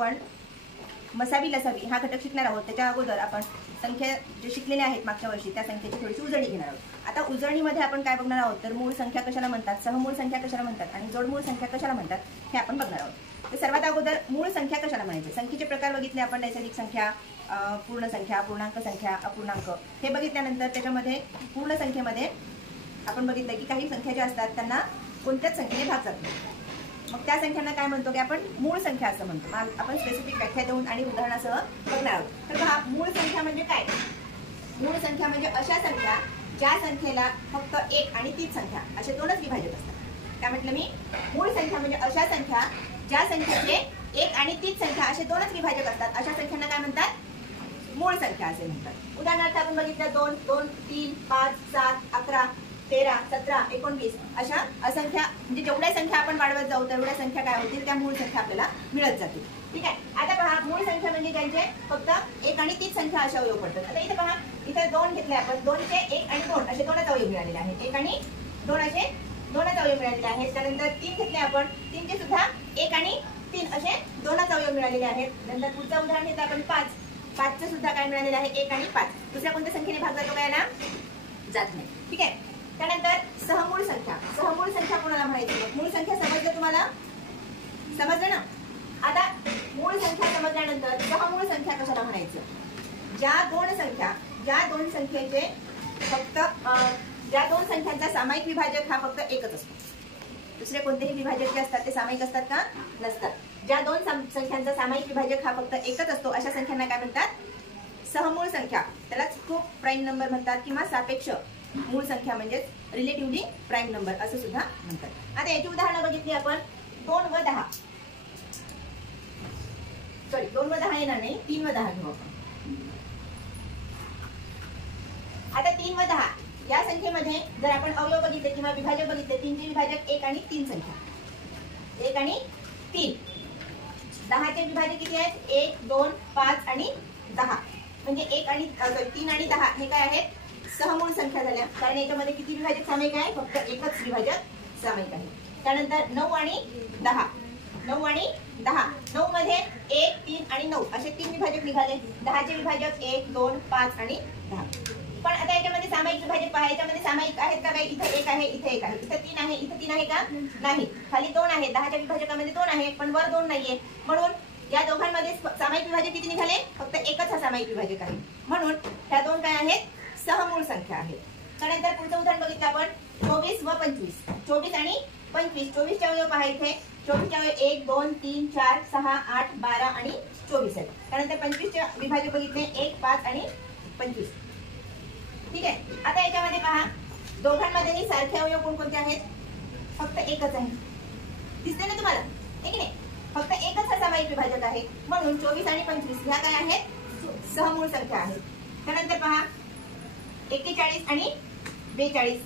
आपण मसावी लसावी हा घटक शिकणार आहोत. त्याच्या अगोदर आपण संख्या जे शिकलेले आहेत मागच्या वर्षी त्या संख्येची थोडीशी उजळणी घेणार आहोत. आता उजळणीमध्ये आपण काय बघणार आहोत तर मूळ संख्या कशाला म्हणतात, सहमूळ संख्या कशाला म्हणतात आणि जोडमूळ संख्या कशाला म्हणतात हे आपण बघणार आहोत. तर सर्वात अगोदर मूळ संख्या कशाला म्हणायचे. संख्येचे प्रकार बघितले आपण, नैसर्गिक संख्या, पूर्ण संख्या, पूर्णांक संख्या, अपूर्णांक हे बघितल्यानंतर त्याच्यामध्ये पूर्ण संख्येमध्ये आपण बघितलं की काही संख्या ज्या असतात त्यांना कोणत्याच संख्येने भाग जात नाही. मग त्या संख्यांना काय म्हणतो की आपण मूळ संख्या असं म्हणतो. आपण स्पेसिफिक व्याख्या देऊन आणि उदाहरणासह बघणार आहोत. तर पहा, मूळ संख्या म्हणजे काय. मूळ संख्या म्हणजे अशा संख्या ज्या संख्येला फक्त एक आणि तीच संख्या असे दोनच विभाजक असतात. काय म्हटलं मी, मूळ संख्या म्हणजे अशा संख्या ज्या संख्येचे एक आणि तीच संख्या असे दोनच विभाजक असतात. अशा संख्यांना काय म्हणतात, मूळ संख्या असे म्हणतात. उदाहरणार्थ आपण बघितलं 2, 2, 3, 5, 7, 11, 13, 17, 19 अशा असंख्या, म्हणजे जेवढ्या संख्या आपण वाढवत जाऊ तेवढ्या संख्या काय होतील, त्या मूळ संख्या आपल्याला मिळत जातील. ठीक आहे. आता पहा, मूळ संख्या म्हणजे ज्यांचे फक्त एक आणि तीच संख्या अशा अवयव पडतात. आता इथे पहा, इथे 2 घेतले आपण, 2 चे 1 आणि 2 असे दोनच अवयव मिळालेले आहेत. 1 आणि 2 असे दोनच अवयव मिळालेले आहेत. त्यानंतर 3 घेतले आपण, 3 चे सुद्धा 1 आणि 3 असे दोनच अवयव मिळालेले आहेत. नंतर पुढचं उदाहरण घेतलं आपण 5, 5 चे सुद्धा काय मिळालेले आहे, 1 आणि 5. दुसऱ्या कोणत्या संख्येने भाग जातो काय ना, जात नाही. ठीक आहे. त्यानंतर सहमूळ संख्या. सहमूळ संख्या कोणाला म्हणायची. मूळ संख्या समजलं तुम्हाला, समजलं ना. आता मूळ संख्या समजल्यानंतर सहमूळ संख्या कशाला म्हणायचं. ज्या दोन संख्येचे फक्त ज्या दोन संख्यांचा सामायिक विभाजक हा फक्त एकच असतो. दुसरे कोणतेही विभाजक जे असतात ते सामायिक असतात का, नसतात. ज्या दोन संख्यांचा सामायिक विभाजक हा फक्त एकच असतो अशा संख्यांना काय म्हणतात, सहमूळ संख्या. त्यालाच खूप प्राईम नंबर म्हणतात किंवा सापेक्ष मूळ संख्या म्हणजेच रिलेटिव्हली प्राईम नंबर असं सुद्धा म्हणतात. आता याची उदाहरणं बघितली आपण. 2 व 10, सॉरी 2 व 10 येणार नाही, 3 व 10 घेऊ आपण. आता 3 व 10 या संख्येमध्ये जर आपण अवयव बघितले किंवा विभाजक बघितले, 3 चे विभाजक 1 आणि 3 संख्या, 1 आणि 3. 10 चे विभाजक किती आहेत, 1, 2, 5 आणि 10. म्हणजे 1 आणि 3 आणि 10 हे काय आहेत, सहमूळ संख्या झाल्या. कारण याच्यामध्ये किती विभाजक सामायिक आहे, फक्त एकच विभाजक सामायिक आहे. त्यानंतर 9 आणि 10, 9 आणि 10. 9 मध्ये 1, 3 आणि 9 असे 3 विभाजक निघाले. 10 चे विभाजक 1, 2, 5 आणि 10. पण आता याच्यामध्ये सामायिक विभाजक पहा, याच्यामध्ये सामायिक आहेत का, काही इथे 1 आहे, इथे 1 आहे, इथे 3 आहे, इथे 3 आहे का, नाही. खाली 2 आहे. 10 च्या विभाजकामध्ये 2 आहे पण वर 2 नाहीये. म्हणून या दोघांमध्ये सामायिक विभाजक किती निघाले, फक्त एकच हा सामायिक विभाजक आहे. म्हणून ह्या दोन काय आहेत, सहमूळ संख्या आहेत. त्यानंतर पुढचं उदाहरण बघितलं आपण 24 व 25. 24 आणि 25. 24 चे अवयव पहा इथे. 24 चे अवयव 1, 2, 3, 4, 6, 8, 12 आणि 24 आहेत. त्यानंतर 25 चे विभाजक बघितले 1, 5 आणि 25. ठीक आहे. आता याच्यामध्ये पहा, दोघांमध्येही सारखे अवयव कोणकोणते आहेत, फक्त एकच आहे. दिसते ना तुम्हाला, ठीक आहे. फक्त एकच हा सामायिक विभाजक आहे. म्हणून 24 आणि 25 ह्या काय आहेत, सहमूळ संख्या आहेत. त्यानंतर पहा 41 आणि 42.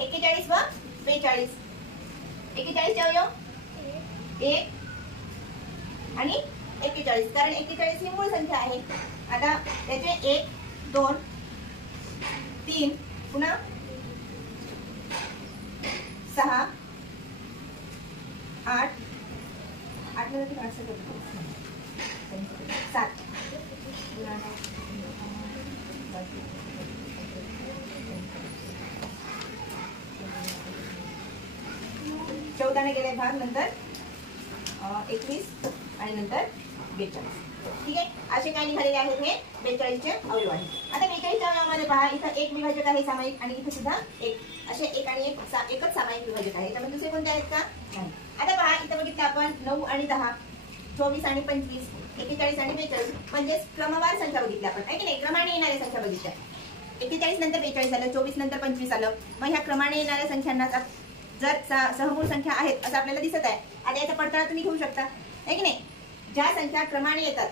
41 व 42. 41 चे अवयव 1 आणि 41, कारण 41 ही मूळ संख्या आहे. आता त्याचे 1, 2, 3, पुन्हा 6, 8, 7. 14 ने गेले भाग, नंतर 21 आणि नंतर 42. ठीक आहे. असे काय निघालेले आहेत, हे 42 चे अवयव आहेत. आता 42 च्या अवयवामध्ये पहा, इथं एक विभाजक आहे सामायिक आणि इथे सुद्धा एक, असे 1 आणि 1 एकच सामायिक विभाजक आहे. त्यामध्ये दुसरे कोणते आहेत का, नाही. आता पहा, इथं बघितलं आपण 9 आणि 10, 24 आणि 25, 41 आणि 42 म्हणजे क्रमवार संख्या बघितल्या आपण, आहे की नाही. क्रमाने येणाऱ्या संख्या बघितल्या. 41 नंतर 42 आलं, 24 नंतर 25 आलं. मग ह्या क्रमाने येणाऱ्या संख्यांना जर सहमूळ संख्या आहेत असं आपल्याला दिसत आहे. आता याचा पडताळा तुम्ही घेऊ शकता, आहे की नाही. ज्या संख्या क्रमाने येतात,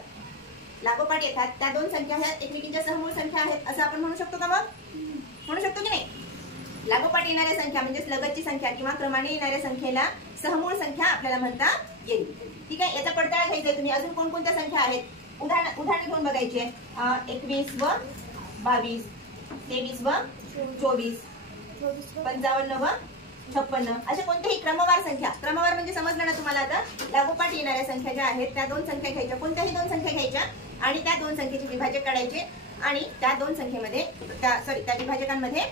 लागोपाठ येतात, त्या दोन संख्या ह्या एकमेकींच्या सहमूळ संख्या आहेत असं आपण म्हणू शकतो का, मग म्हणू शकतो की नाही. लागोपाठ येणाऱ्या संख्या म्हणजे लगतची संख्या किंवा क्रमाने येणाऱ्या संख्येला सहमूळ संख्या आपल्याला म्हणता येईल. ठीक आहे. याचा पडताळा घ्यायचा तुम्ही. अजून कोणकोणत्या संख्या आहेत, उदाहरण घेऊन बघायची. 21 व 22, 23 व 24, 55 व 56 अशा कोणत्याही क्रमवार संख्या, क्रमवार म्हणजे समजलं ना तुम्हाला आता, लागोपाठ येणाऱ्या संख्या ज्या आहेत त्या दोन संख्या घ्यायच्या, कोणत्याही दोन संख्या घ्यायच्या आणि त्या दोन संख्येचे विभाजक काढायचे आणि त्या दोन संख्येमध्ये त्या विभाजकांमध्ये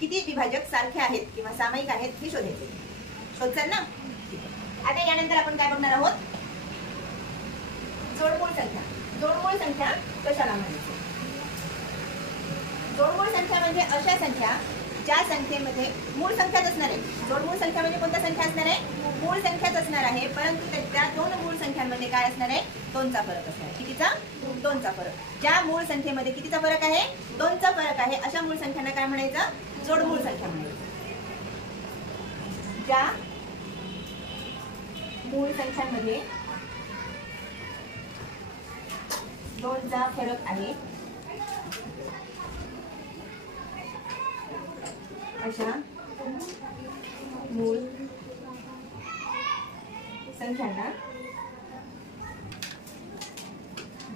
किती विभाजक सारखे आहेत किंवा सामायिक आहेत हे शोधायचे. शोधचाल ना. आता यानंतर आपण काय बघणार आहोत, जोडमूळ संख्या. जोडमूळ संख्या कशाला म्हणायचे? जोडमूळ संख्या म्हणजे अशा संख्या ज्या संख्येमध्ये मूळ संख्याच असणार आहे. जोडमूळ संख्या म्हणजे कोणत्या संख्या असणार आहे? मूळ संख्याच असणार आहे, परंतु त्या दोन मूळ संख्यांमध्ये काय असणार आहे? 2चा फरक असणार आहे. कितीचा? 2चा फरक. ज्या मूळ संख्येमध्ये कितीचा फरक आहे? 2चा फरक आहे, अशा मूळ संख्यांना काय म्हणायचं? जोडमूळ संख्या म्हणायचं. ज्या मूळ संख्यांमध्ये 2चा फरक आहे अशा मूळ संख्यांना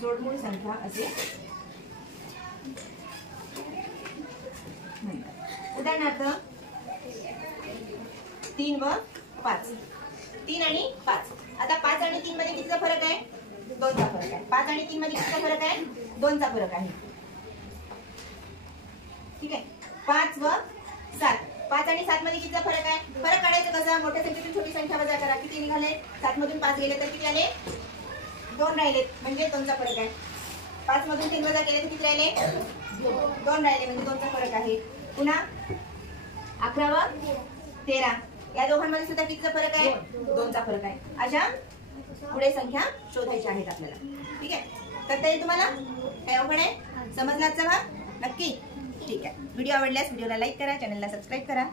जोडमूळ संख्या असे म्हणतात. उदाहरणार्थ 3 व 5. 3 आणि 5. आता 5 आणि 3 मध्ये कितीचा फरक आहे? 2चा फरक आहे. 5 आणि 3 मध्ये कितीचा फरक आहे? 2चा फरक आहे. ठीक आहे. 5 व 7. 5 आणि 7 मध्ये कितीचा फरक आहे? फरक काढायचं कसं? मोठ्या संख्येतून छोटी संख्या वजा करा. किती निघाले? 7 मधून 5 गेले तर किती आले? 2 राहिले, म्हणजे 2चा फरक आहे. 5 मधून 3 वजा केले तर किती राहिले? 2 राहिले, म्हणजे 2चा फरक आहे. पुन्हा 11 व 13 या दोघांमध्ये सुद्धा कितीचा फरक आहे? 2चा फरक आहे. अशा पुढे संख्या शोधायच्या आहेत आपल्याला. ठीक आहे. करता येईल तुम्हाला? काय अवघड आहे? समजला आजचा भाग? नक्की. ठीक आहे. व्हिडिओ आवडल्यास व्हिडिओला लाईक करा, चॅनलला सबस्क्राईब करा.